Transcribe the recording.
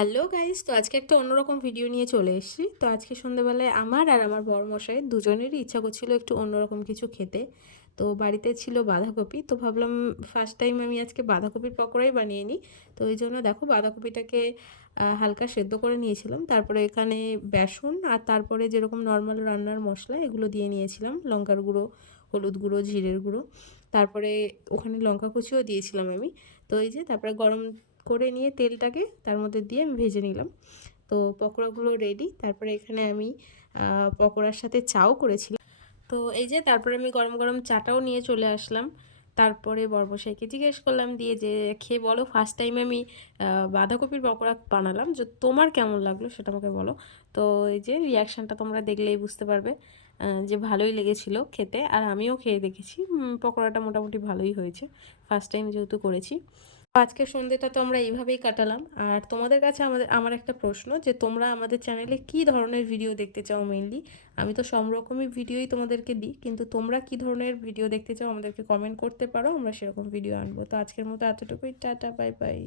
Hello guys, তো আজকে একটা অন্যরকম ভিডিও নিয়ে চলে এসেছি। তো আজকে সন্ধ্যাবেলায় আমার আর আমার বড়মশাই দুজনেরই ইচ্ছা করছিল একটু অন্যরকম কিছু খেতে। তো বাড়িতে ছিল বাঁধাকপি, তো ভাবলাম ফার্স্ট টাইম আমি আজকে বাঁধাকপির পকোড়াই বানিয়ে নিই। তো এই জন্য দেখো বাঁধাকপিটাকে হালকা সেদ্ধ করে নিয়েছিলাম, তারপরে এখানে বেসন আর তারপরে যেরকম নর্মাল রান্নার মশলা এগুলো দিয়ে নিয়েছিলাম, লঙ্কার গুঁড়ো, হলুদ গুঁড়ো, জিরের গুঁড়ো, তারপরে ওখানে লঙ্কা কুচিও দিয়েছিলাম আমি। তো এই যে তারপরে গরম করে নিয়ে তেলটাকে তার মধ্যে দিয়ে আমি ভেজে নিলাম। তো পকোড়াগুলো রেডি। তারপরে এখানে আমি পকোড়ার সাথে চাও করেছিলাম। তো এই যে তারপরে আমি গরম গরম চাটাও নিয়ে চলে আসলাম। তারপরে বড়মশাইকে জিজ্ঞেস করলাম দিয়ে যে খেয়ে বলো, ফার্স্ট টাইম আমি বাঁধাকপির পকোড়া বানালাম, যে তোমার কেমন লাগলো সেটা আমাকে বলো। তো এই যে রিয়াকশানটা তোমরা দেখলেই বুঝতে পারবে যে ভালোই লেগেছিল খেতে, আর আমিও খেয়ে দেখেছি। পকোড়াটা মোটামুটি ভালোই হয়েছে, ফার্স্ট টাইম যেহেতু করেছি। আজকের সন্ধ্যেটা তো আমরা এইভাবেই কাটালাম। আর তোমাদের কাছে আমার একটা প্রশ্ন, যে তোমরা আমাদের চ্যানেলে কী ধরনের ভিডিও দেখতে চাও মেইনলি? আমি তো সব রকমই ভিডিওই তোমাদেরকে দিই, কিন্তু তোমরা কী ধরনের ভিডিও দেখতে চাও আমাদেরকে কমেন্ট করতে পারো, আমরা সেরকম ভিডিও আনবো। তো আজকের মতো এতটুকুই, টাটা, বাই বাই।